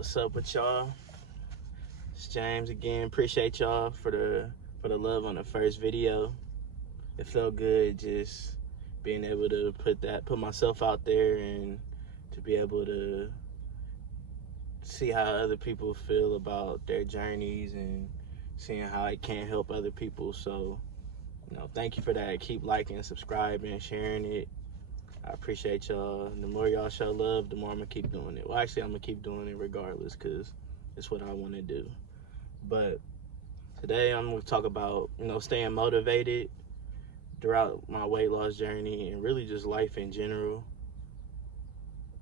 What's up with y'all? It's James again. Appreciate y'all for the love on the first video. It felt good just being able to put myself out there and to be able to see how other people feel about their journeys and seeing how it can help other people. So, thank you for that. Keep liking, subscribing, sharing it. I appreciate y'all. And the more y'all show love, the more I'm going to keep doing it. Well, actually, I'm going to keep doing it regardless because it's what I want to do. But today I'm going to talk about, staying motivated throughout my weight loss journey and really just life in general.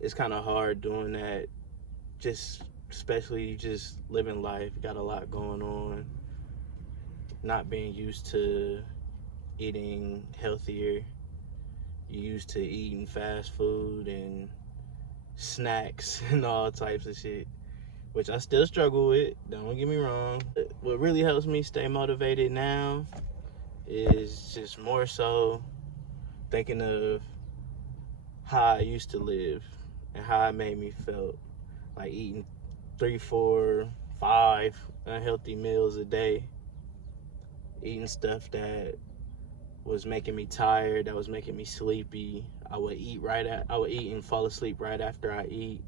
It's kind of hard doing that, especially just living life. Got a lot going on. Not being used to eating healthier. You're used to eating fast food and snacks and all types of shit, which I still struggle with, don't get me wrong. What really helps me stay motivated now is just more so thinking of how I used to live and how it made me feel, like eating 3, 4, 5 unhealthy meals a day, eating stuff that was making me tired, that was making me sleepy. I would eat and fall asleep right after I eat.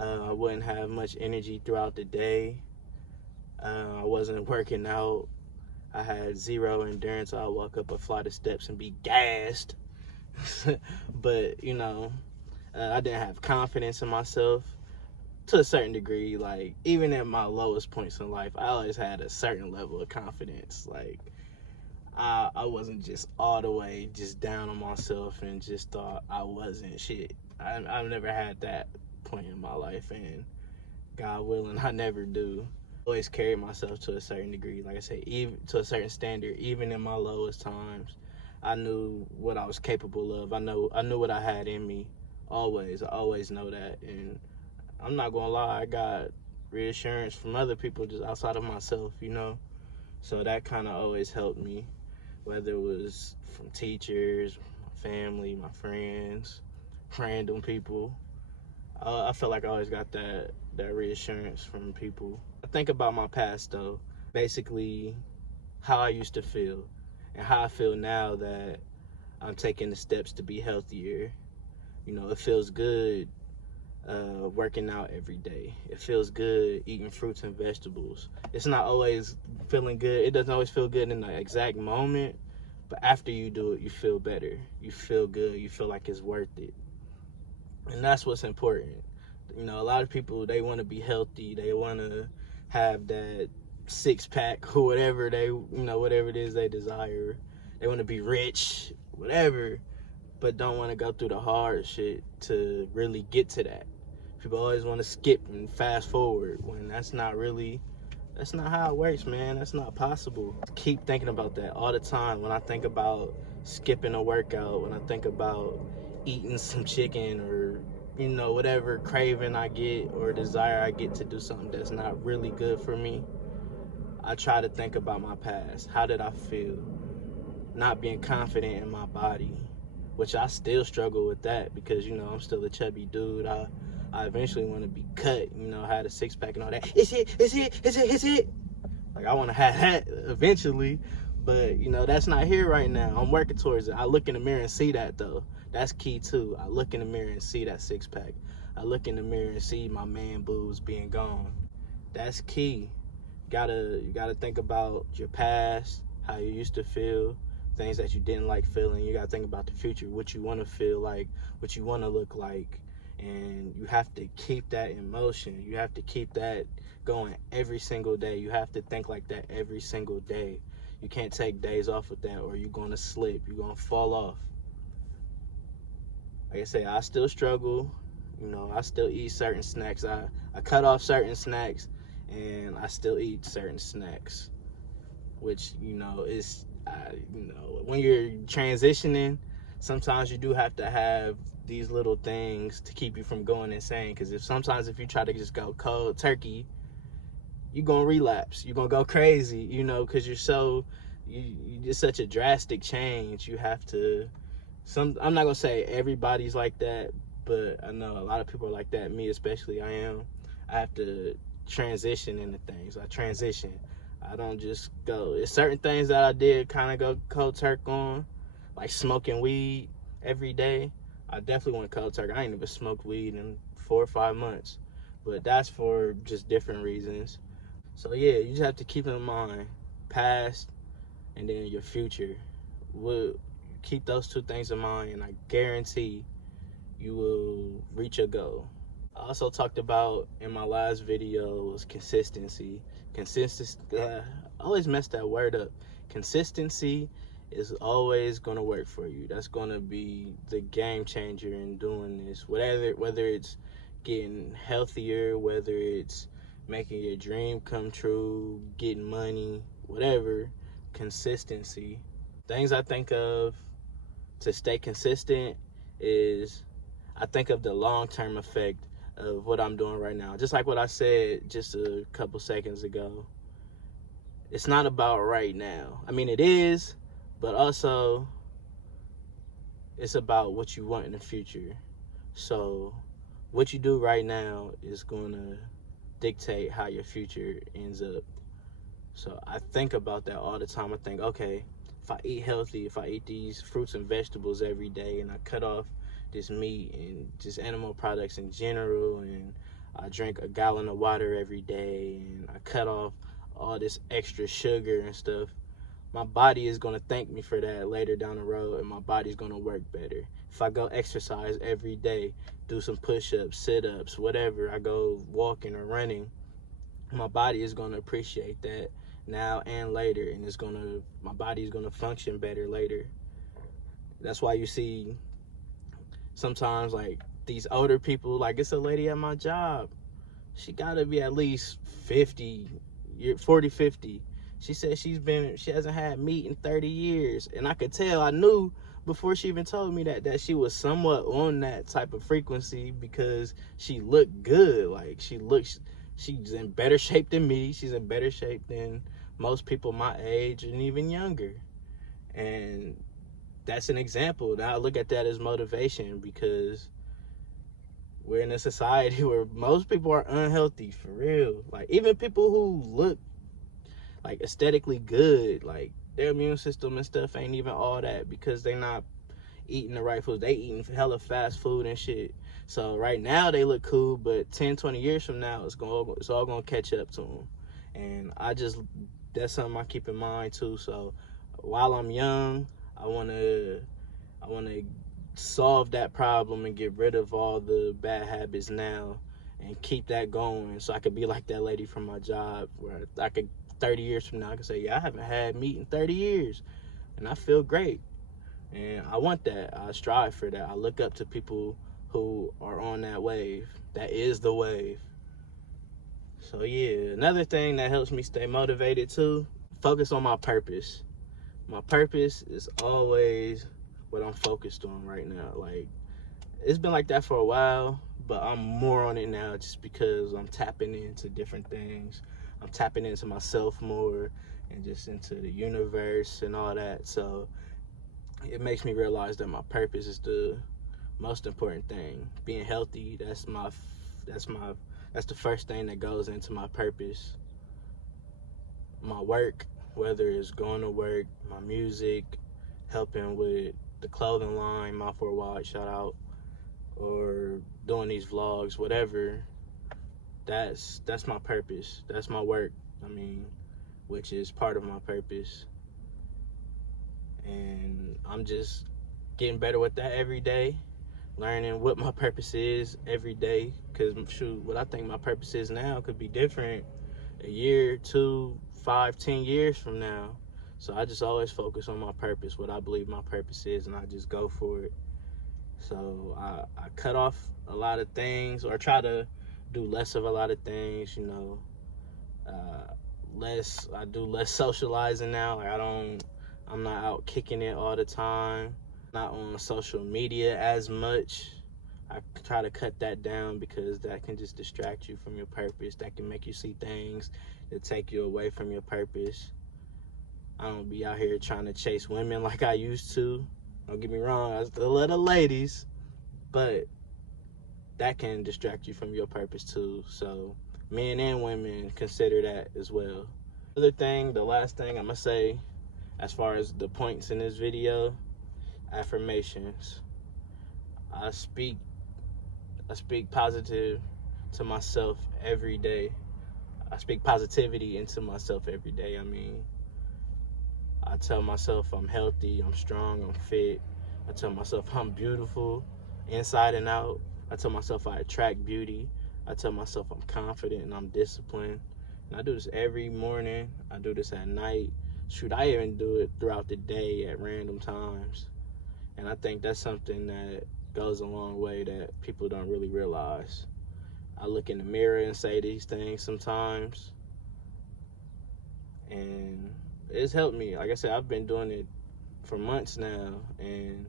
I wouldn't have much energy throughout the day. I wasn't working out. I had zero endurance. I'd walk up a flight of steps and be gassed. But, I didn't have confidence in myself to a certain degree. Like, even at my lowest points in life, I always had a certain level of confidence. Like, I wasn't just all the way just down on myself and just thought I wasn't shit. I've never had that point in my life, and God willing, I never do. Always carried myself to a certain degree, like I said, even to a certain standard. Even in my lowest times, I knew what I was capable of. I knew what I had in me. I always know that, and I'm not gonna lie, I got reassurance from other people just outside of myself, So that kind of always helped me, whether it was from teachers, my family, my friends, random people. I feel like I always got that reassurance from people. I think about my past though, basically how I used to feel and how I feel now that I'm taking the steps to be healthier. It feels good working out every day. It feels good eating fruits and vegetables. It's not always feeling good. It doesn't always feel good in the exact moment, but after you do it, you feel better. You feel good. You feel like it's worth it. And that's what's important. A lot of people, they want to be healthy. They want to have that 6-pack or whatever whatever it is they desire. They want to be rich, whatever, but don't want to go through the hard shit to really get to that. People always want to skip and fast forward when that's not how it works, man. That's not possible. Keep thinking about that all the time. When I think about skipping a workout, when I think about eating some chicken or, whatever craving I get or desire I get to do something that's not really good for me, I try to think about my past. How did I feel? Not being confident in my body, which I still struggle with that because, I'm still a chubby dude. I eventually want to be cut, had a 6-pack and all that. It's it. Like, I want to have that eventually, but, that's not here right now. I'm working towards it. I look in the mirror and see that, though. That's key, too. I look in the mirror and see that 6-pack. I look in the mirror and see my man boobs being gone. That's key. You gotta think about your past, how you used to feel, things that you didn't like feeling. You gotta think about the future, what you want to feel like, what you want to look like. And you have to keep that in motion. You have to keep that going every single day. You have to think like that every single day. You can't take days off with that or you're going to slip. You're going to fall off. Like I say, I still struggle. I still eat certain snacks. I cut off certain snacks and I still eat certain snacks, which, is, when you're transitioning, sometimes you do have to have these little things to keep you from going insane. Because if you try to just go cold turkey, you're gonna relapse. You're gonna go crazy, because you just such a drastic change. You have to. I'm not gonna say everybody's like that, but I know a lot of people are like that. Me especially, I am. I have to transition into things. I transition. I don't just go. It's certain things that I did kind of go cold turk on, like smoking weed every day. I definitely went cold turk. I ain't even smoked weed in 4 or 5 months, but that's for just different reasons. So yeah, you just have to keep in mind past and then your future. Will keep those two things in mind, and I guarantee you will reach your goal. I also talked about in my last video was consistency. Consistency. I always mess that word up. Consistency is always gonna work for you. That's gonna be the game changer in doing this. Whether it's getting healthier, whether it's making your dream come true, getting money, whatever. Consistency. Things I think of to stay consistent is I think of the long-term effect of what I'm doing right now. Just like what I said just a couple seconds ago. It's not about right now. I mean, it is, but also it's about what you want in the future. So what you do right now is going to dictate how your future ends up. So I think about that all the time. I think, okay, if I eat healthy, if I eat these fruits and vegetables every day, and I cut off this meat and just animal products in general, and I drink a gallon of water every day, and I cut off all this extra sugar and stuff, my body is going to thank me for that later down the road, and my body's going to work better. If I go exercise every day, do some push-ups, sit-ups, whatever, I go walking or running, my body is going to appreciate that now and later, and my body is going to function better later. That's why you see sometimes like these older people, like it's a lady at my job, she gotta be at least 40, 50. She said she hasn't had meat in 30 years, and I could tell. I knew before she even told me that she was somewhat on that type of frequency, because she looked good. Like she's in better shape than me. She's in better shape than most people my age and even younger. And that's an example. Now I look at that as motivation, because we're in a society where most people are unhealthy for real. Like even people who look like aesthetically good, like their immune system and stuff ain't even all that, because they not eating the right food. They eating hella fast food and shit. So right now they look cool, but 10, 20 years from now, it's all gonna catch up to them. And that's something I keep in mind too. So while I'm young, I wanna solve that problem and get rid of all the bad habits now, and keep that going, so I could be like that lady from my job, where I could 30 years from now I could say, yeah, I haven't had meat in 30 years and I feel great. And I want that. I strive for that. I look up to people who are on that wave. That is the wave. So yeah, another thing that helps me stay motivated too, focus on my purpose. My purpose is always what I'm focused on right now. Like, it's been like that for a while, but I'm more on it now, just because I'm tapping into different things. I'm tapping into myself more, and just into the universe and all that. So it makes me realize that my purpose is the most important thing. Being healthy, that's the first thing that goes into my purpose. My work, whether it's going to work, my music, helping with the clothing line, Mouth for Wide, shout out, or doing these vlogs, whatever, that's my purpose. That's my work, I mean, which is part of my purpose. And I'm just getting better with that every day, learning what my purpose is every day, because shoot, what I think my purpose is now could be different a year, 2, 5, 10 years from now. So I just always focus on my purpose, what I believe my purpose is, and I just go for it. So I cut off a lot of things, or try to do less of a lot of things, you know. I do less socializing now. Like I'm not out kicking it all the time. Not on social media as much. I try to cut that down, because that can just distract you from your purpose. That can make you see things that take you away from your purpose. I don't be out here trying to chase women like I used to. Don't get me wrong, I still love the ladies, but that can distract you from your purpose too. So men and women consider that as well. The last thing I'm gonna say, as far as the points in this video, affirmations. I speak I speak positive to myself every day. I speak positivity into myself every day. I mean, I tell myself I'm healthy, I'm strong, I'm fit. I tell myself I'm beautiful inside and out. I tell myself I attract beauty. I tell myself I'm confident and I'm disciplined. And I do this every morning. I do this at night. Shoot, I even do it throughout the day at random times. And I think that's something that goes a long way that people don't really realize. I look in the mirror and say these things sometimes, and it's helped me. Like I said, I've been doing it for months now, and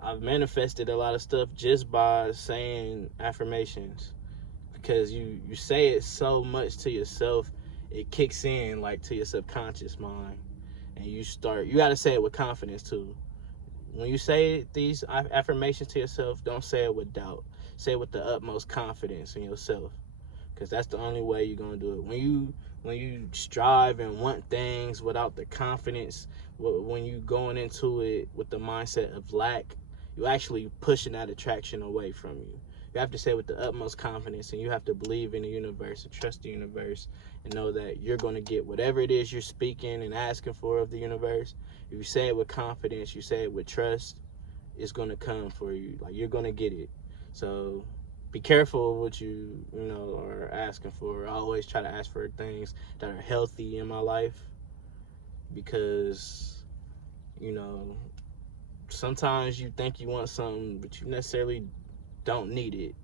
I've manifested a lot of stuff just by saying affirmations, because you say it so much to yourself, it kicks in like to your subconscious mind, and you got to say it with confidence too. When you say these affirmations to yourself, don't say it with doubt. Say it with the utmost confidence in yourself, because that's the only way you're gonna do it. When you strive and want things without the confidence, when you going into it with the mindset of lack, you actually pushing that attraction away from you. You have to say it with the utmost confidence, and you have to believe in the universe and trust the universe, and know that you're going to get whatever it is you're speaking and asking for of the universe. If you say it with confidence, you say it with trust, it's going to come for you. Like, you're going to get it. So be careful of what you know are asking for. I always try to ask for things that are healthy in my life, because you know sometimes you think you want something, but you necessarily don't need it.